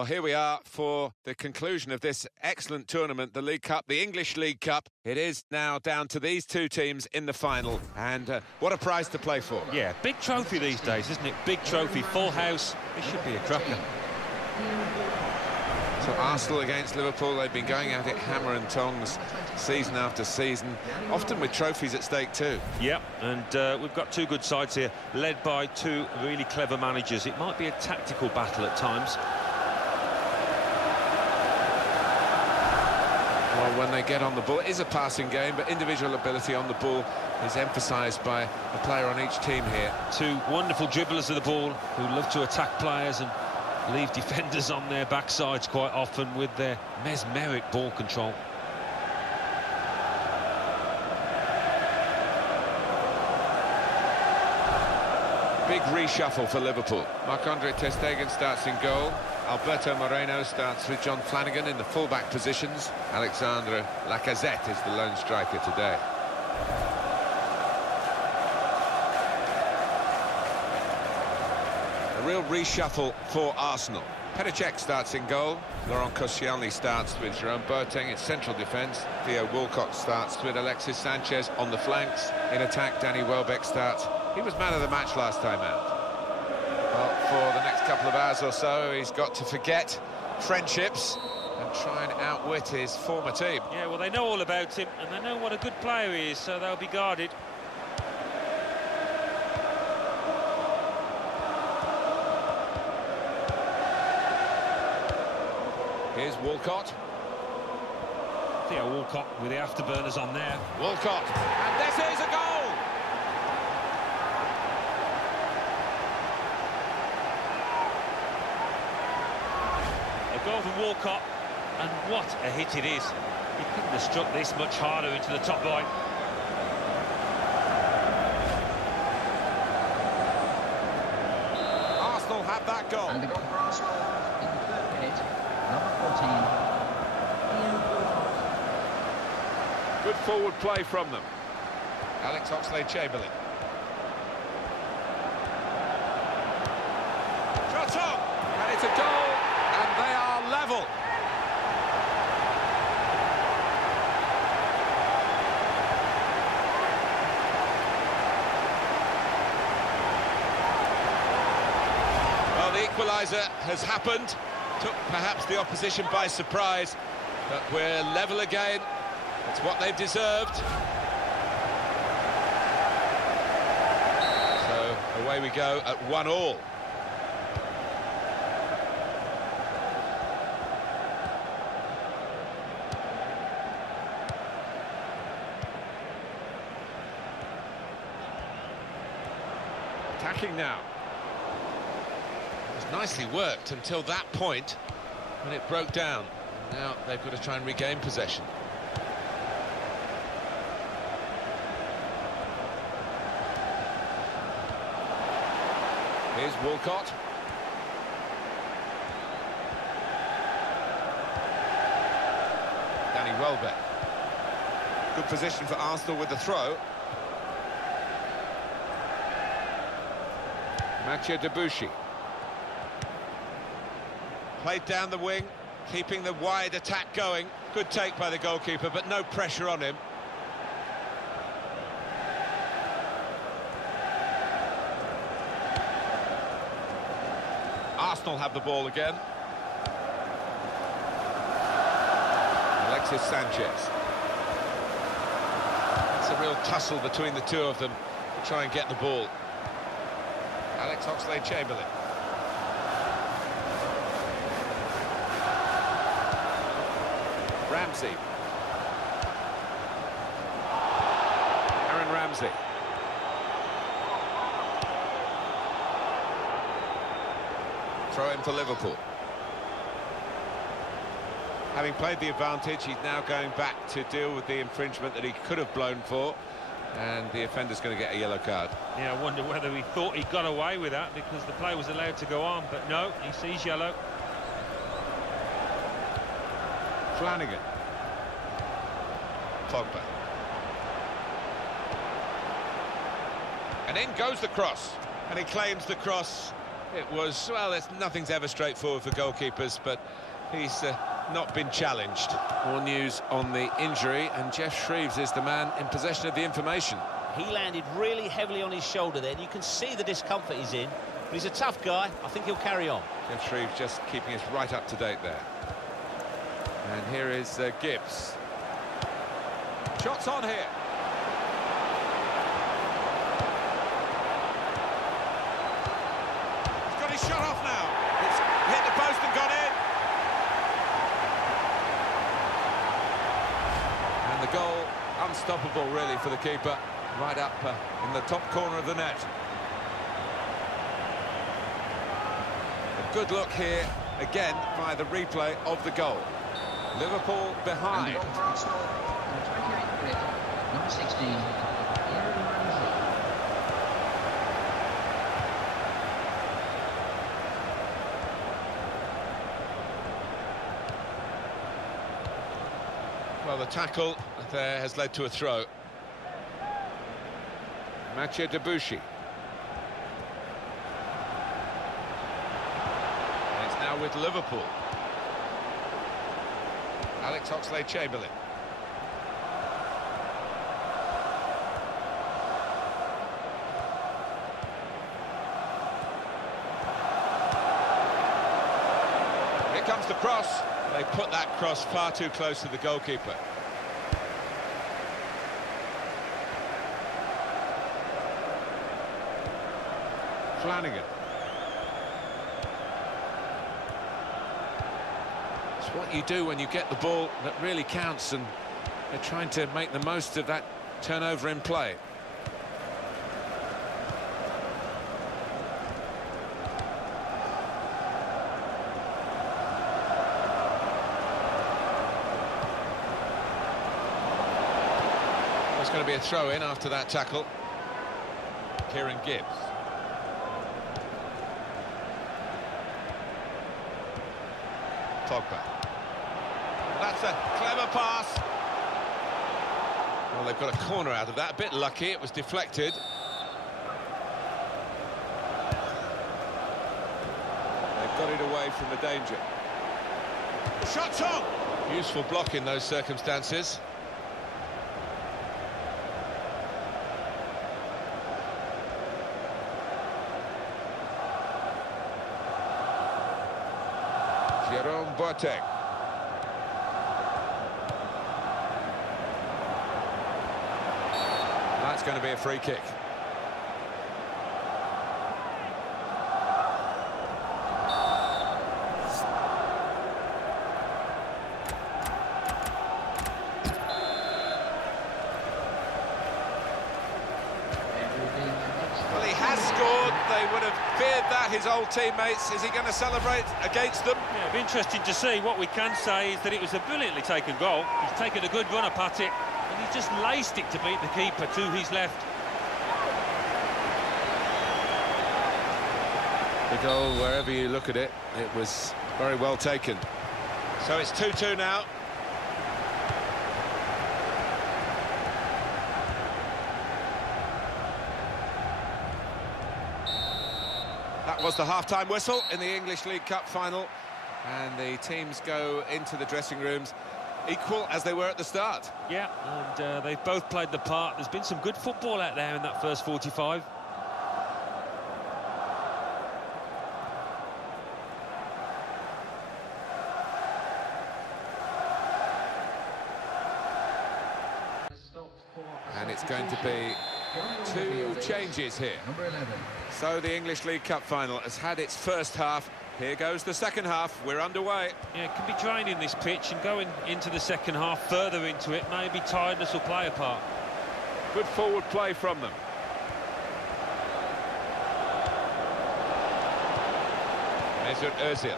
Well, here we are for the conclusion of this excellent tournament, the League Cup, the English League Cup. It is now down to these two teams in the final, and what a prize to play for. Yeah, big trophy these days, isn't it? Big trophy, full house. It should be a cracker. So Arsenal against Liverpool, they've been going at it hammer and tongs season after season, often with trophies at stake too. Yep, and we've got two good sides here, led by two really clever managers. It might be a tactical battle at times. Well, when they get on the ball, it is a passing game, but individual ability on the ball is emphasised by a player on each team here. Two wonderful dribblers of the ball who love to attack players and leave defenders on their backsides quite often with their mesmeric ball control. Big reshuffle for Liverpool. Marc-Andre ter Stegen starts in goal. Alberto Moreno starts with John Flanagan in the full-back positions. Alexandre Lacazette is the lone striker today. A real reshuffle for Arsenal. Petr Cech starts in goal. Laurent Koscielny starts with Jerome Boateng in central defence. Theo Walcott starts with Alexis Sanchez on the flanks. In attack, Danny Welbeck starts. He was man of the match last time out. Well, for the next couple of hours or so, he's got to forget friendships and try and outwit his former team. Yeah, well, they know all about him, and they know what a good player he is, so they'll be guarded. Here's Walcott. Theo Walcott with the afterburners on there. Walcott, and this is a goal! A goal from Walcott, and what a hit it is. He couldn't have struck this much harder into the top right. Arsenal have that goal. And the goal for Arsenal in the third minute, number 14. Good forward play from them. Alex Oxlade-Chamberlain. Shot on! And it's a goal, and they are level. Well, the equaliser has happened. Took perhaps the opposition by surprise, but we're level again. It's what they've deserved. So away we go at 1-1. Attacking now. It was nicely worked until that point when it broke down. Now they've got to try and regain possession. Here's Walcott. Danny Welbeck. Good position for Arsenal with the throw. Mathieu Debuchy. Played down the wing, keeping the wide attack going. Good take by the goalkeeper, but no pressure on him. Arsenal have the ball again. Alexis Sanchez. It's a real tussle between the two of them to try and get the ball. Alex Oxlade-Chamberlain. Ramsey. Aaron Ramsey. Throw in for Liverpool. Having played the advantage, he's now going back to deal with the infringement that he could have blown for, and the offender's going to get a yellow card. Yeah, I wonder whether he thought he got away with that because the play was allowed to go on, but no, he sees yellow. Flanagan. Pogba. And in goes the cross. And he claims the cross It was, well, nothing's ever straightforward for goalkeepers, but he's not been challenged. More news on the injury, and Jeff Shreves is the man in possession of the information. He landed really heavily on his shoulder there, and you can see the discomfort he's in. But he's a tough guy. I think he'll carry on. Jeff Shreves just keeping us right up to date there. And here is Gibbs. Shots on here. He's got his shot off now. It's hit the post and gone in. And the goal, unstoppable really for the keeper. Right up in the top corner of the net. A good look here, again, by the replay of the goal. Liverpool behind. Number 28 minute, number 16, Well, the tackle there has led to a throw. Mathieu Debuchy. It's now with Liverpool. Alex Oxlade-Chamberlain. Here comes the cross. They put that cross far too close to the goalkeeper. Flanagan. It's what you do when you get the ball that really counts, and they're trying to make the most of that turnover in play. There's going to be a throw-in after that tackle. Kieran Gibbs. Pogba. That's a clever pass. Well, they've got a corner out of that. A bit lucky, it was deflected. They've got it away from the danger. The shot's on! Useful block in those circumstances. Jerome Boateng. That's going to be a free kick. Well, he has scored. They would have feared that, his old teammates. Is he going to celebrate against them? Yeah, it'll be interesting to see. What we can say is that it was a brilliantly taken goal. He's taken a good run up at it, and he just laced it to beat the keeper to his left. The goal, wherever you look at it, it was very well taken. So it's 2-2 now. That was the half-time whistle in the English League Cup final, and the teams go into the dressing rooms equal as they were at the start. Yeah, and they've both played the part. There's been some good football out there in that first 45. And it's going to be two changes here. number 11. So the English League Cup final has had its first half. Here goes the second half. We're underway. Yeah, it can be draining, this pitch, and going into the second half, further into it, maybe tiredness will play a part. Good forward play from them. Mesut Özil.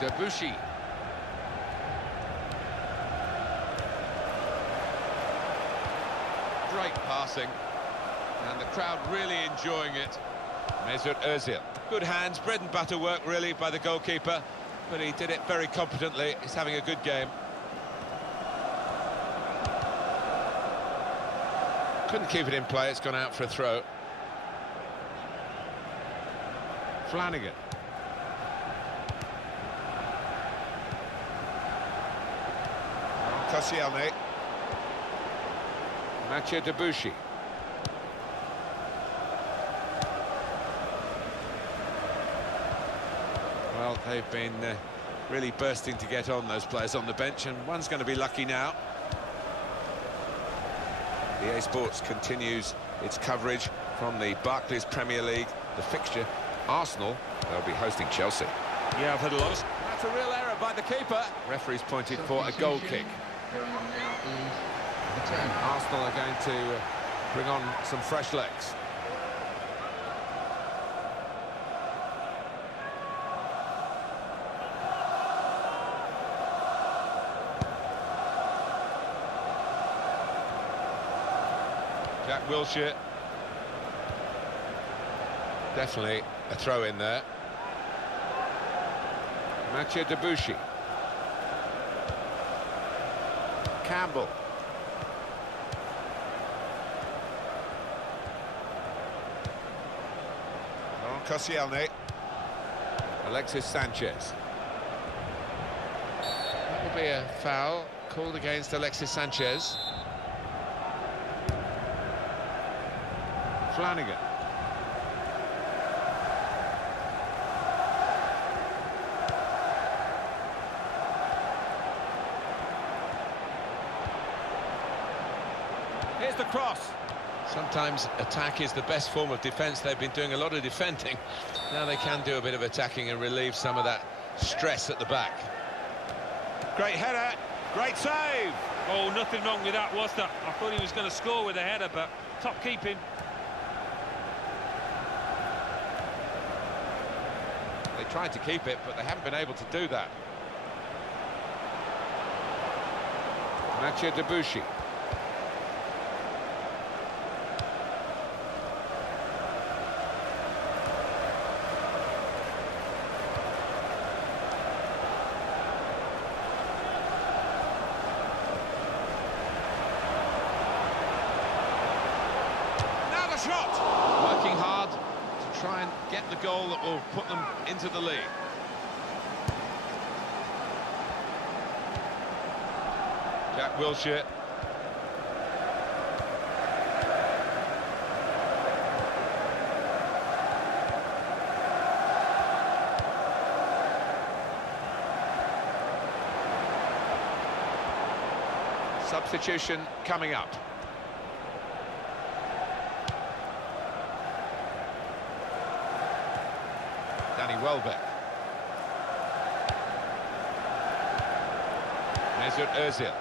Debuchy. Great passing, and the crowd really enjoying it. Mesut Özil. Good hands, bread and butter work really by the goalkeeper, but he did it very competently. He's having a good game. Couldn't keep it in play, it's gone out for a throw. Flanagan. Koscielny. Mathieu Debuchy. Well, they've been really bursting to get on, those players on the bench, and one's going to be lucky now. EA Sports continues its coverage from the Barclays Premier League. The fixture, Arsenal, they'll be hosting Chelsea. Yeah, I've had a lot of... That's a real error by the keeper. Referee's pointed for a goal kick. Arsenal are going to bring on some fresh legs. Jack Wilshere. Definitely a throw in there. Mathieu Debuchy. Campbell. Koscielny. Alexis Sanchez. That will be a foul called against Alexis Sanchez. Flanagan. Here's the cross. Sometimes attack is the best form of defence. They've been doing a lot of defending. Now they can do a bit of attacking and relieve some of that stress at the back. Great header, great save. Oh, nothing wrong with that, was there? I thought he was going to score with a header, but top keeping. They tried to keep it, but they haven't been able to do that. Mathieu Debuchy. Shot! Working hard to try and get the goal that will put them into the lead. Jack Wilshere. Substitution coming up. Danny Welbeck. Mesut Ozil.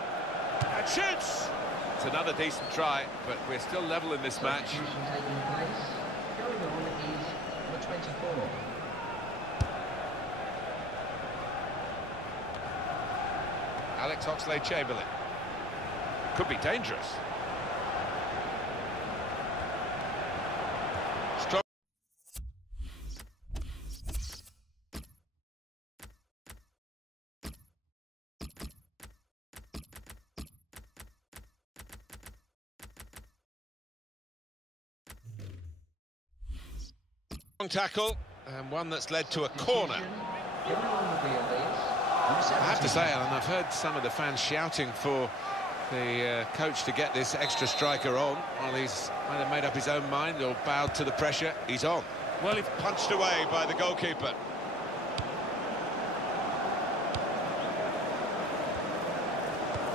And shoots! It's another decent try, but we're still level in this match. Alex Oxlade-Chamberlain. Could be dangerous. Long tackle, and one that's led to a corner. I have to say, Alan, I've heard some of the fans shouting for the coach to get this extra striker on. Well, he's either made up his own mind or bowed to the pressure. He's on. Well, he's punched away by the goalkeeper.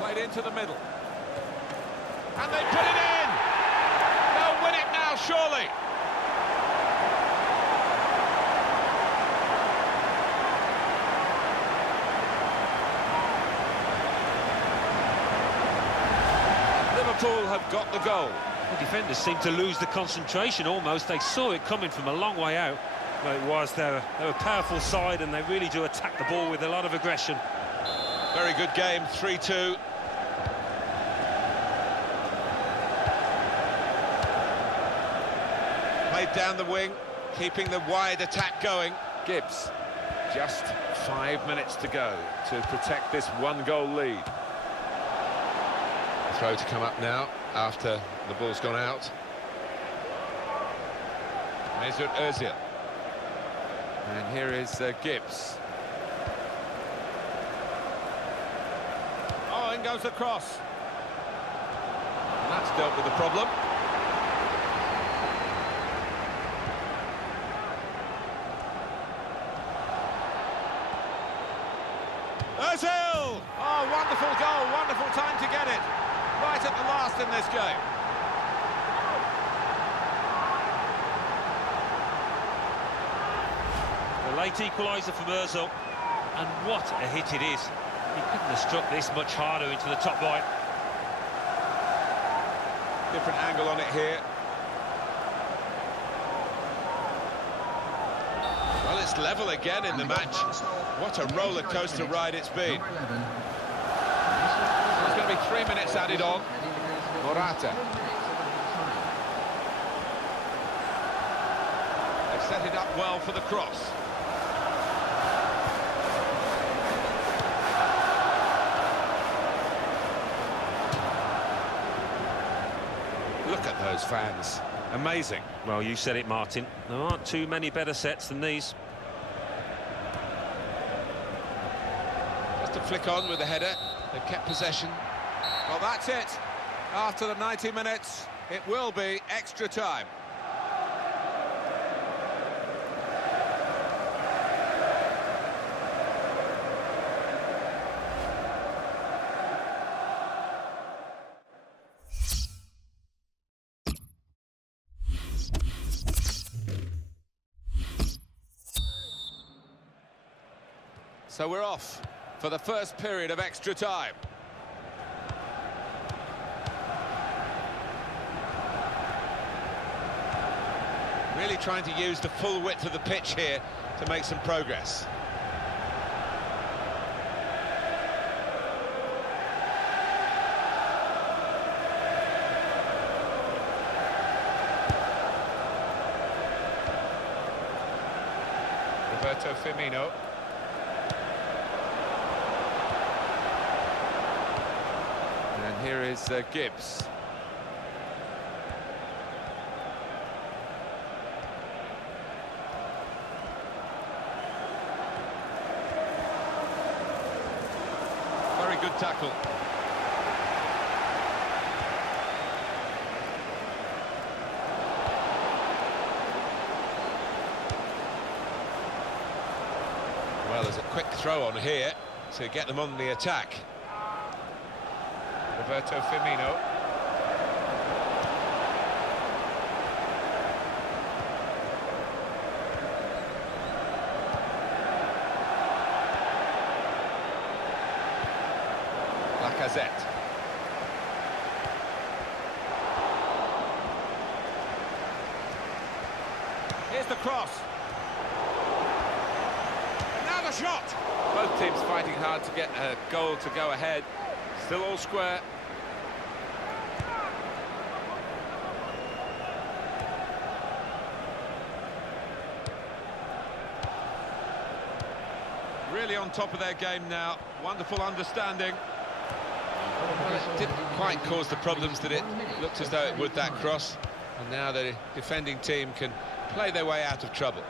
Played into the middle. And they put it in! They'll win it now, surely! Liverpool have got the goal. The defenders seem to lose the concentration almost. They saw it coming from a long way out. Well, it was. They're a powerful side, and they really do attack the ball with a lot of aggression. Very good game, 3-2. Played down the wing, keeping the wide attack going. Gibbs, just 5 minutes to go to protect this one-goal lead. Throw to come up now. after the ball's gone out. Mesut Ozil. And here is Gibbs. Oh, in goes the cross. And that's dealt with the problem. Ozil! Oh, wonderful goal, wonderful time to get it. Right at the last in this game. The late equaliser from Ozil, and what a hit it is. He couldn't have struck this much harder into the top right. Different angle on it here. Well, it's level again in the match. What a roller coaster ride it's been. There's going to be 3 minutes added on. Morata. They've set it up well for the cross. Look at those fans. Amazing. Well, you said it, Martin. There aren't too many better sets than these. Just a flick on with the header. They've kept possession. Well, that's it. After the 90 minutes, it will be extra time. So we're off for the first period of extra time. Really trying to use the full width of the pitch here to make some progress. Roberto Firmino. And here is Gibbs. Very good tackle. Well, there's a quick throw on here to get them on the attack. Roberto Firmino. Lacazette. Here's the cross. And now the shot. Both teams fighting hard to get a goal to go ahead. Still all square. Really on top of their game now. Wonderful understanding. Well, it didn't quite cause the problems that it looked as though it would, that cross. And now the defending team can play their way out of trouble.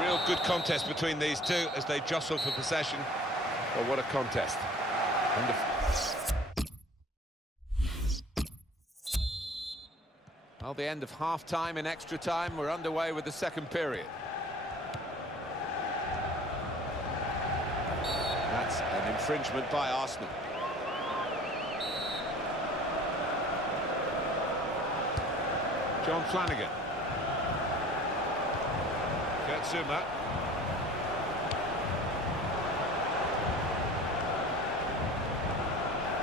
Real good contest between these two as they jostle for possession. Well, what a contest. Well, the end of half-time in extra time. We're underway with the second period. That's an infringement by Arsenal. John Flanagan. Zuma.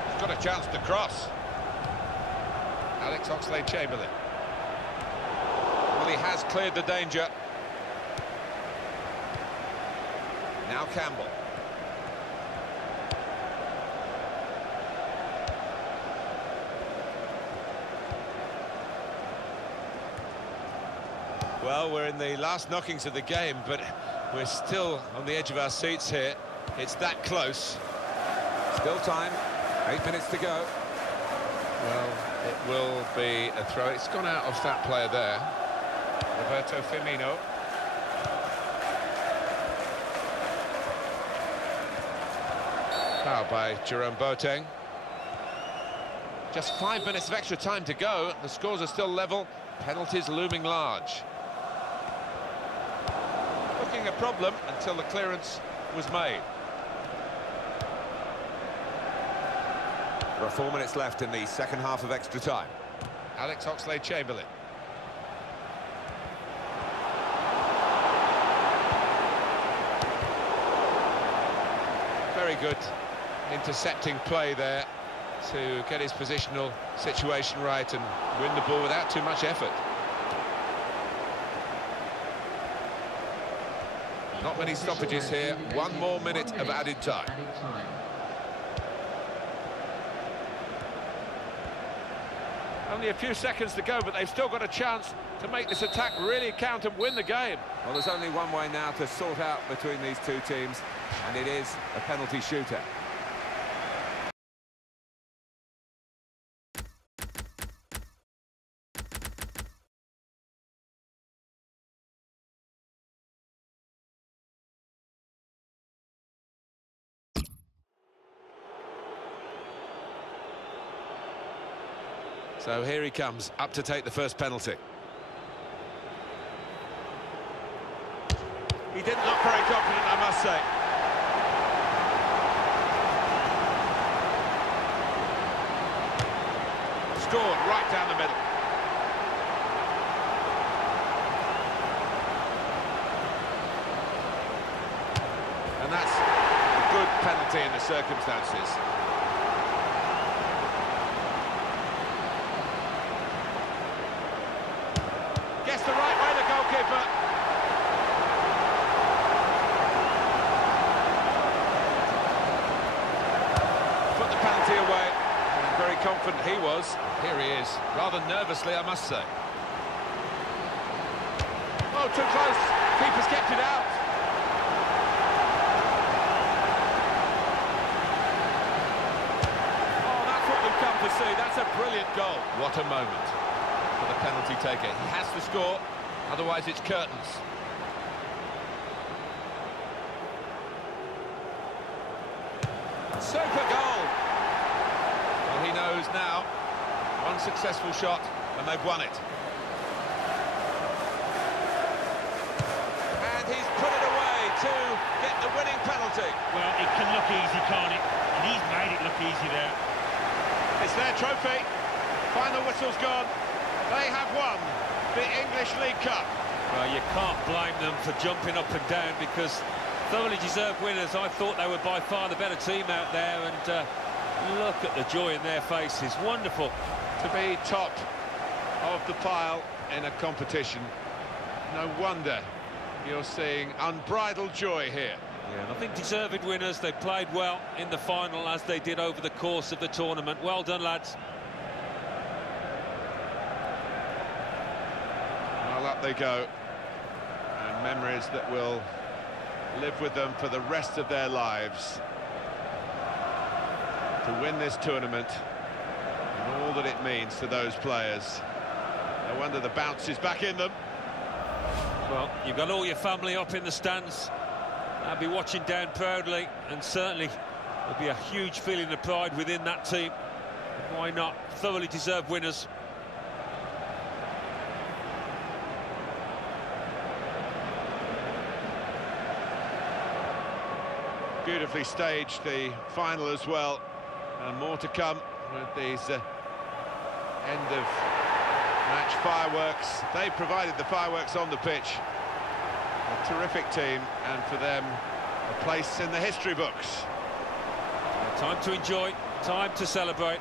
He's got a chance to cross. Alex Oxlade-Chamberlain. Well, he has cleared the danger. Now Campbell. Well, we're in the last knockings of the game, but we're still on the edge of our seats here. It's that close. Still time. 8 minutes to go. Well, it will be a throw. It's gone out of that player there. Roberto Firmino. Foul by Jerome Boateng. Just 5 minutes of extra time to go. The scores are still level. Penalties looming large. Looking a problem until the clearance was made. There are 4 minutes left in the second half of extra time. Alex Oxlade-Chamberlain. Very good intercepting play there to get his positional situation right and win the ball without too much effort. Not many stoppages here. 1 more minute of added time. Only a few seconds to go, but they've still got a chance to make this attack really count and win the game. Well, there's only one way now to sort out between these two teams, and it is a penalty shootout. So here he comes, up to take the first penalty. He didn't look very confident, I must say. Scored right down the middle. And that's a good penalty in the circumstances. Gets the right way, the goalkeeper. Put the penalty away. And very confident he was. Here he is, rather nervously, I must say. Oh, too close. Keeper's kept it out. Oh, that's what we've come to see. That's a brilliant goal. What a moment for the penalty taker. He has to score, otherwise it's curtains. Super goal! Well, he knows now. One successful shot, and they've won it. And he's put it away to get the winning penalty. Well, it can look easy, can't it? And he's made it look easy there. It's their trophy. Final whistle's gone. They have won the English League Cup. Well, you can't blame them for jumping up and down because thoroughly deserved winners. I thought they were by far the better team out there, and look at the joy in their faces. Wonderful. To be top of the pile in a competition, no wonder you're seeing unbridled joy here. Yeah, and I think deserved winners. They played well in the final as they did over the course of the tournament. Well done, lads. Well, up they go, and memories that will live with them for the rest of their lives. To win this tournament and all that it means to those players. No wonder the bounce is back in them. Well, you've got all your family up in the stands. They'll be watching down proudly, and certainly there'll be a huge feeling of pride within that team. Why not? Thoroughly deserved winners. Beautifully staged, the final as well, and more to come with these end of match fireworks. They provided the fireworks on the pitch. A terrific team, and for them a place in the history books. Time to enjoy, time to celebrate.